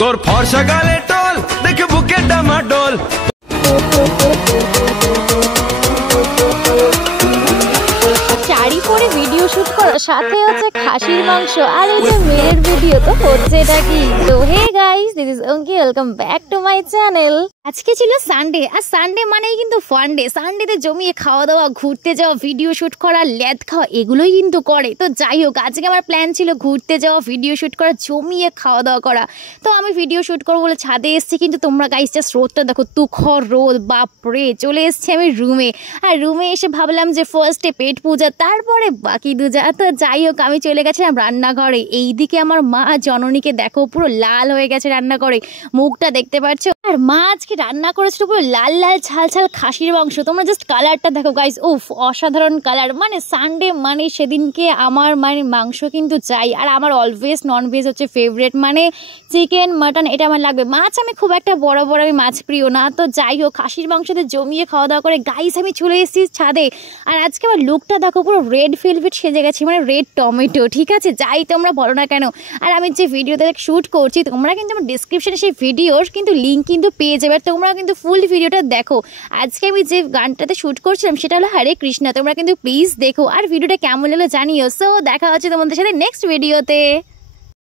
তোর ফর্সা গালে টল দেখে বুকে ডামাডোল। শাড়ি পরে ভিডিও শুট করা, সাথে হচ্ছে খাসির মাংস, আর এই যে মেয়ের ভিডিও, তো হচ্ছে এটা কি? তো hey guys, this is Anki, welcome back to my channel. আজকে ছিল সানডে, আর সানডে মানেই কিন্তু ফান ডে। সানডেতে জমিয়ে খাওয়া দাওয়া, ঘুরতে যাওয়া, ভিডিও শুট করা, ল্যাদ খাওয়া, এগুলোই কিন্তু করে। তো যাই হোক, আজকে আমার প্ল্যান ছিল ঘুরতে যাওয়া, ভিডিও শুট করা, জমিয়ে খাওয়া দাওয়া করা। তো আমি ভিডিও শুট করবো বলে ছাদে এসেছি, কিন্তু তোমরা গাইস জাস্ট রোদটা দেখো, তুখর রোদ, বাপরে। চলে এসেছি আমি রুমে, আর রুমে এসে ভাবলাম যে ফার্স্টে পেট পূজা, তারপরে বাকি দুজা। তো যাই হোক, আমি চলে গেছিলাম রান্নাঘরে। এইদিকে আমার মা জননীকে দেখো, পুরো লাল হয়ে গেছে রান্নাঘরে, মুখটা দেখতে পাচ্ছ। আর মা আজকে রান্না করেছিল পুরো লাল লাল ঝাল ঝাল খাসির মাংস। তোমরা জাস্ট কালারটা দেখো গাইস, উফ, অসাধারণ কালার। মানে সানডে মানে সেদিনকে আমার মানে মাংস কিন্তু চাই, আর আমার অলওয়েজ ননভেজ হচ্ছে ফেভারিট, মানে চিকেন মাটন এটা আমার লাগবে। মাছ আমি খুব একটা বড় আমি মাছ প্রিয় না। তো যাই হোক, খাসির মাংসতে জমিয়ে খাওয়া দাওয়া করে গাইস আমি চলে এসেছি ছাদে। আর আজকে আমার লুকটা দেখো, পুরো রেড ভেলভেট সেজে গেছি, মানে রেড টমেটো, ঠিক আছে? যাই তোমরা বলো না কেন। আর আমি যে ভিডিওতে শ্যুট করছি, তোমরা কিন্তু আমার ডিসক্রিপশনে সেই ভিডিওর কিন্তু লিঙ্ক কিন্তু পেয়ে যাবে, তোমরা কিন্তু ফুল ভিডিওটা দেখো। আজকে আমি যে গানটাতে শ্যুট করছিলাম সেটা হলো হরে কৃষ্ণা, তোমরা কিন্তু প্লিজ দেখো, আর ভিডিওটা কেমন হলো জানিও। সো দেখা হচ্ছে তোমাদের সাথে নেক্সট ভিডিওতে।